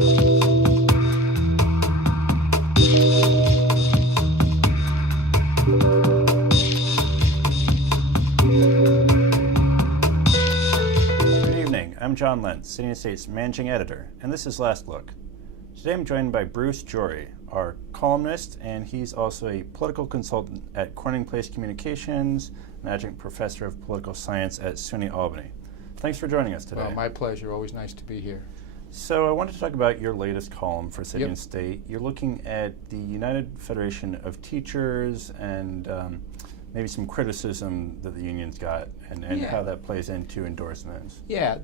I'm John Lentz, City and State's Managing Editor, and this is Last Look. Today I'm joined by Bruce Gyory, our columnist, and he's also a political consultant at Corning Place Communications, an adjunct professor of political science at SUNY Albany. Thanks for joining us today. Well, my pleasure. Always nice to be here. So I wanted to talk about your latest column for City Yep. and State. You're looking at the United Federation of Teachers and maybe some criticism that the union's got and how that plays into endorsements. Yeah,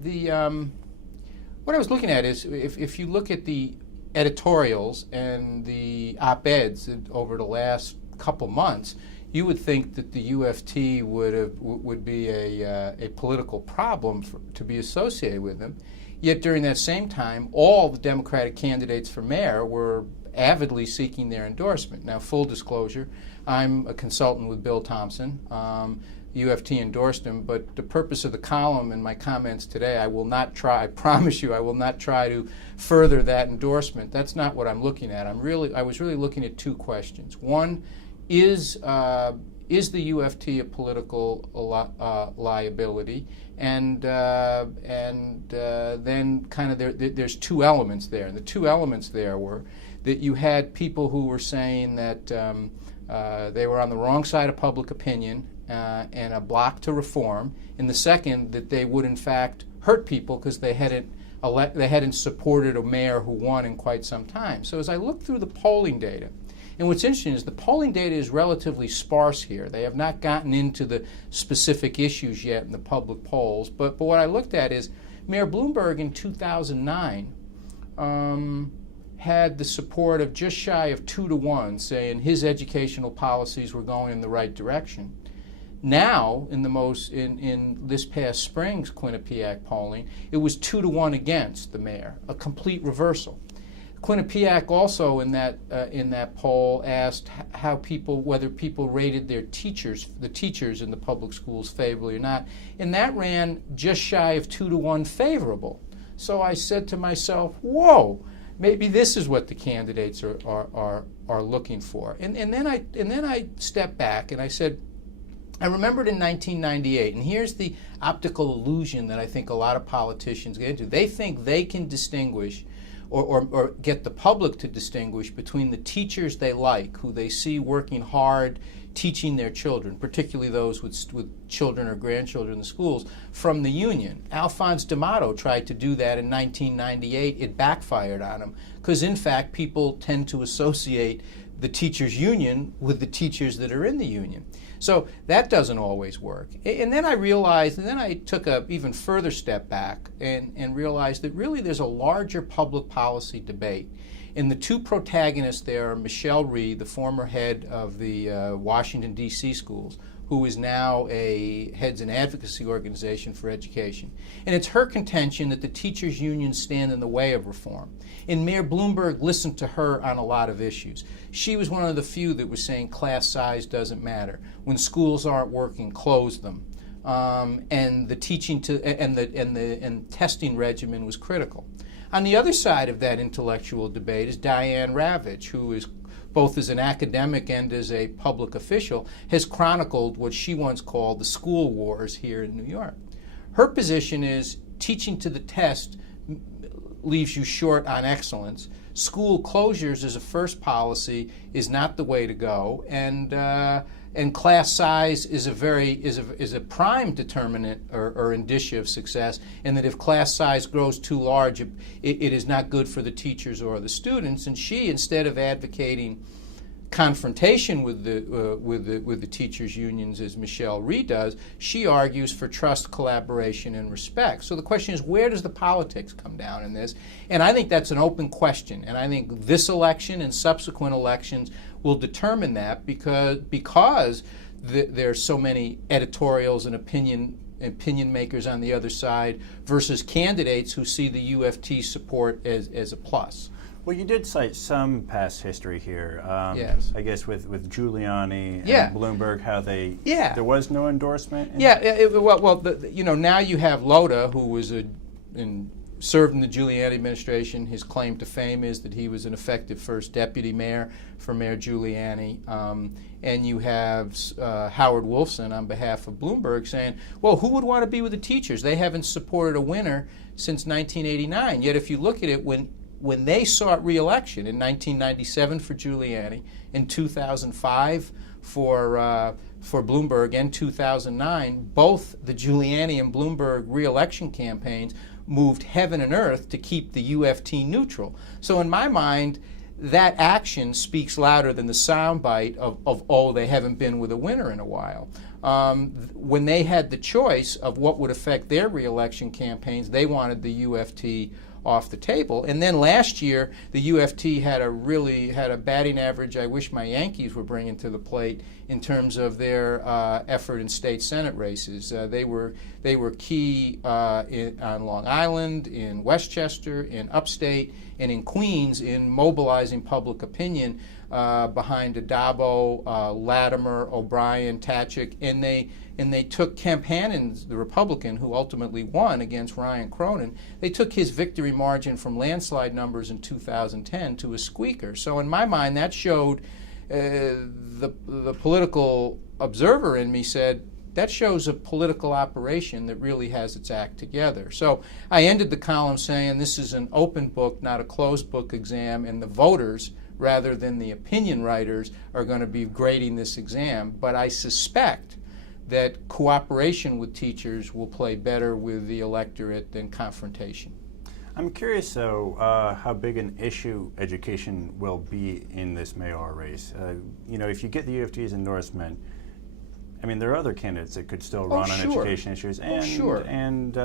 what I was looking at is if you look at the editorials and the op-eds over the last couple months, you would think that the UFT would be a political problem to be associated with them. Yet during that same time, all the Democratic candidates for mayor were avidly seeking their endorsement. Now, full disclosure, I'm a consultant with Bill Thompson. UFT endorsed him, but the purpose of the column and my comments today, I will not try, I promise you, I will not try to further that endorsement. That's not what I'm looking at. I was really looking at two questions. One, is the UFT a political liability? And then kind of there's two elements there. And the two elements there were that you had people who were saying that they were on the wrong side of public opinion and a block to reform. And the second, that they would in fact hurt people because they hadn't supported a mayor who won in quite some time. So as I look through the polling data, and what's interesting is the polling data is relatively sparse here. They have not gotten into the specific issues yet in the public polls. But what I looked at is Mayor Bloomberg in 2009 had the support of just shy of 2-to-1, saying his educational policies were going in the right direction. Now, in this past spring's Quinnipiac polling, it was 2-to-1 against the mayor, a complete reversal. Quinnipiac also in that poll asked whether people rated the teachers in the public schools favorably or not, and that ran just shy of 2-to-1 favorable. So I said to myself, whoa, maybe this is what the candidates are looking for. And then I stepped back and I said, I remembered in 1998, and here's the optical illusion that I think a lot of politicians get into. They think they can distinguish or get the public to distinguish between the teachers they like, who they see working hard teaching their children, particularly those with children or grandchildren in the schools, from the union. Alphonse D'Amato tried to do that in 1998. It backfired on him because, in fact, people tend to associate the teachers' union with the teachers that are in the union. So that doesn't always work. And then I realized, and then I took a even further step back and realized that really there's a larger public policy debate. And the two protagonists there are Michelle Rhee, the former head of the Washington, D.C. schools, who is now heads an advocacy organization for education. And it's her contention that the teachers' unions stand in the way of reform. And Mayor Bloomberg listened to her on a lot of issues. She was one of the few that was saying class size doesn't matter. When schools aren't working, close them. And the teaching and testing regimen was critical. On the other side of that intellectual debate is Diane Ravitch, who is both as an academic and as a public official, has chronicled what she once called the school wars here in New York. Her position is teaching to the test leaves you short on excellence. School closures as a first policy is not the way to go, and class size is a prime determinant or indicia of success, and that if class size grows too large, it is not good for the teachers or the students. And she, instead of advocating confrontation with the teachers' unions as Michelle Rhee does, she argues for trust, collaboration, and respect. So the question is, where does the politics come down in this? And I think that's an open question. And I think this election and subsequent elections will determine that because there's so many editorials and opinion makers on the other side versus candidates who see the UFT support as a plus. Well, you did cite some past history here. Yes. I guess with Giuliani and Bloomberg, how there was no endorsement. Now you have Loda, who was in served in the Giuliani administration. His claim to fame is that he was an effective first deputy mayor for Mayor Giuliani. And you have Howard Wolfson on behalf of Bloomberg saying, well, who would want to be with the teachers? They haven't supported a winner since 1989. Yet if you look at it, when they sought re-election in 1997 for Giuliani, in 2005 for Bloomberg, and 2009, both the Giuliani and Bloomberg re-election campaigns moved heaven and earth to keep the UFT neutral. So in my mind, that action speaks louder than the soundbite of oh, they haven't been with a winner in a while. When they had the choice of what would affect their re-election campaigns, they wanted the UFT off the table. And then last year, the UFT had a batting average I wish my Yankees were bringing to the plate in terms of their effort in state Senate races. They were key on Long Island, in Westchester, in upstate, and in Queens in mobilizing public opinion behind Addabbo, Latimer, O'Brien, Tachik, and they took Kemp Hannon, the Republican, who ultimately won against Ryan Cronin. They took his victory margin from landslide numbers in 2010 to a squeaker. So in my mind, that showed the political observer in me said, that shows a political operation that really has its act together. So I ended the column saying this is an open book, not a closed book exam, and the voters, rather than the opinion writers, are going to be grading this exam. But I suspect that cooperation with teachers will play better with the electorate than confrontation. I'm curious, though, how big an issue education will be in this mayoral race. If you get the UFT's endorsement, I mean, there are other candidates that could still run on education issues, and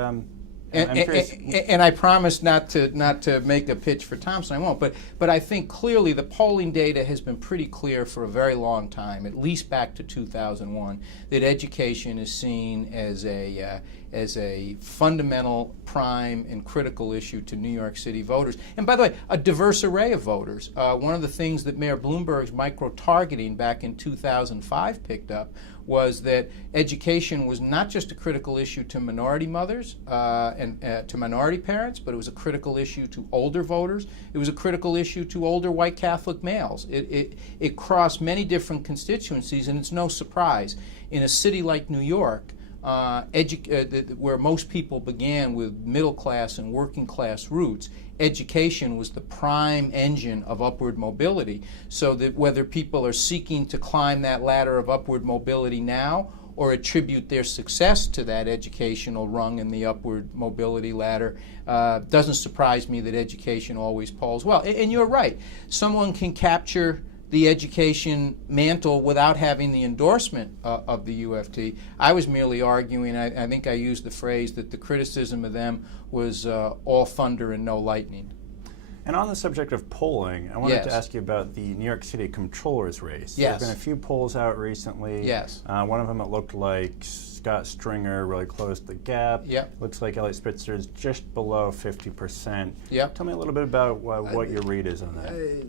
And I promise not to make a pitch for Thompson. I won't. But I think clearly the polling data has been pretty clear for a very long time, at least back to 2001, that education is seen as a fundamental, prime, and critical issue to New York City voters. And by the way, a diverse array of voters. One of the things that Mayor Bloomberg's micro-targeting back in 2005 picked up was that education was not just a critical issue to minority mothers and to minority parents, but it was a critical issue to older voters. It was a critical issue to older white Catholic males. It crossed many different constituencies, and it's no surprise. In a city like New York, where most people began with middle class and working class roots, education was the prime engine of upward mobility, so that whether people are seeking to climb that ladder of upward mobility now or attribute their success to that educational rung in the upward mobility ladder, doesn't surprise me that education always polls well. And you're right, someone can capture the education mantle without having the endorsement of the UFT. I was merely arguing, I think I used the phrase that the criticism of them was all thunder and no lightning. And on the subject of polling, I wanted to ask you about the New York City Comptroller's race. Yes. There have been a few polls out recently. Yes. One of them, it looked like Scott Stringer really closed the gap. Yep. Looks like Elliot Spitzer is just below 50%. Yep. Tell me a little bit about what your read is on that.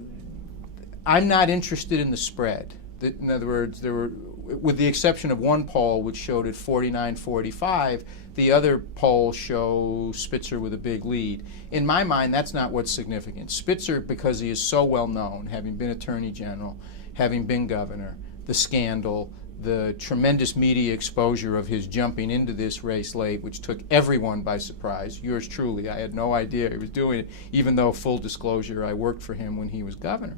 I'm not interested in the spread. In other words, there were, with the exception of one poll which showed it 49-45, the other polls show Spitzer with a big lead. In my mind, that's not what's significant. Spitzer, because he is so well known, having been Attorney General, having been governor, the scandal, the tremendous media exposure of his jumping into this race late, which took everyone by surprise, yours truly. I had no idea he was doing it, even though, full disclosure, I worked for him when he was governor.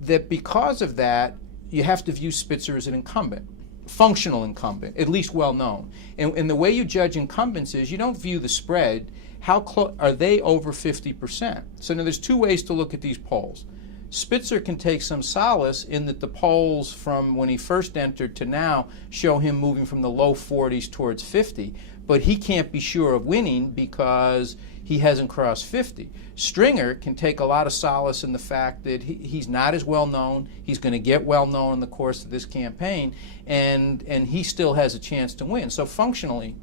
That because of that, you have to view Spitzer as an incumbent, functional incumbent, at least well known. And the way you judge incumbents is you don't view the spread. How close are they over 50%? So now there's two ways to look at these polls. Spitzer can take some solace in that the polls from when he first entered to now show him moving from the low 40s towards 50, but he can't be sure of winning because he hasn't crossed 50. Stringer can take a lot of solace in the fact that he's not as well known. He's going to get well known in the course of this campaign, and he still has a chance to win. So functionally,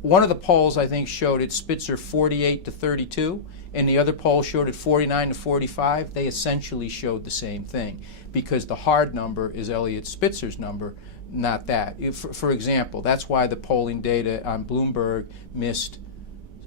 one of the polls I think showed it Spitzer 48-32, and the other poll showed it 49-45. They essentially showed the same thing because the hard number is Elliot Spitzer's number, not that. For example, that's why the polling data on Bloomberg missed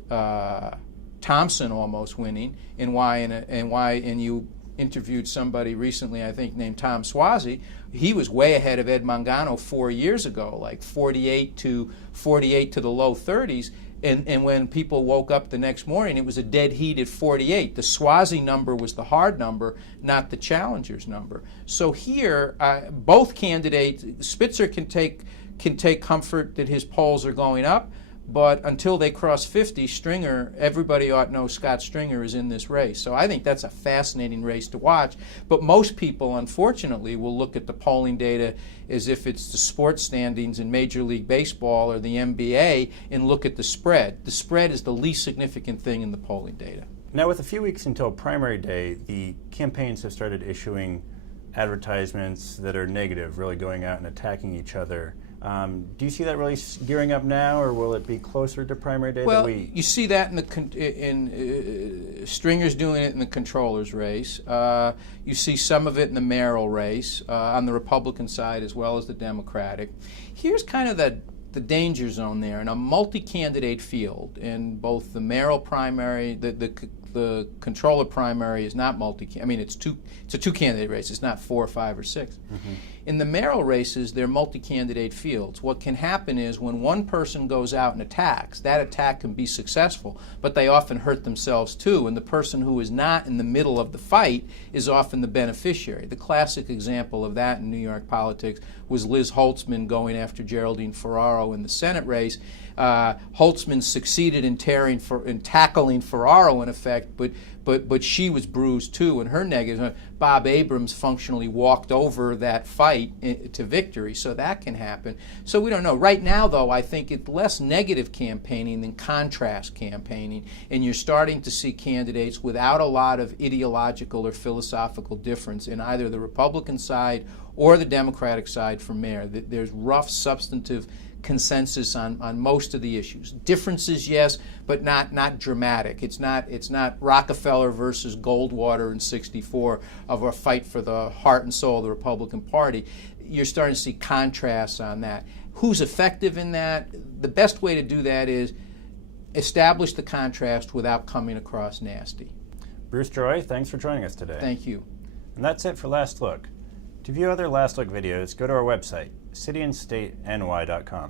Thompson almost winning, and you interviewed somebody recently, I think, named Tom Swazi. He was way ahead of Ed Mangano 4 years ago, like 48 to the low 30s. And when people woke up the next morning, it was a dead heat at 48. The Swazi number was the hard number, not the challenger's number. So here, both candidates, Spitzer can take comfort that his polls are going up, but until they cross 50, Stringer, everybody ought to know Scott Stringer is in this race. So I think that's a fascinating race to watch. But most people, unfortunately, will look at the polling data as if it's the sports standings in Major League Baseball or the NBA and look at the spread. The spread is the least significant thing in the polling data. Now, with a few weeks until primary day, the campaigns have started issuing advertisements that are negative, really going out and attacking each other. Do you see that really gearing up now, or will it be closer to primary day? Well, you see that in Stringer's doing it in the Comptroller's race. You see some of it in the mayoral race on the Republican side as well as the Democratic. Here's kind of the danger zone there in a multi-candidate field. In both the mayoral primary, the Comptroller primary is not it's a two-candidate race. It's not 4, 5, or 6. Mm-hmm. In the mayoral races, they're multi-candidate fields. What can happen is when one person goes out and attacks, that attack can be successful, but they often hurt themselves too, and the person who is not in the middle of the fight is often the beneficiary. The classic example of that in New York politics was Liz Holtzman going after Geraldine Ferraro in the Senate race. Holtzman succeeded in tackling Ferraro in effect, but she was bruised too, and her negative. Bob Abrams functionally walked over that fight to victory, so that can happen. So we don't know. Right now, though, I think it's less negative campaigning than contrast campaigning, and you're starting to see candidates without a lot of ideological or philosophical difference in either the Republican side or the Democratic side for mayor. There's rough, substantive consensus on most of the issues. Differences, yes, but not dramatic. It's not Rockefeller versus Goldwater in '64 of a fight for the heart and soul of the Republican Party. You're starting to see contrasts on that. Who's effective in that? The best way to do that is establish the contrast without coming across nasty. Bruce Joy, thanks for joining us today. Thank you. And that's it for Last Look. To view other Last Look videos, go to our website, cityandstateny.com.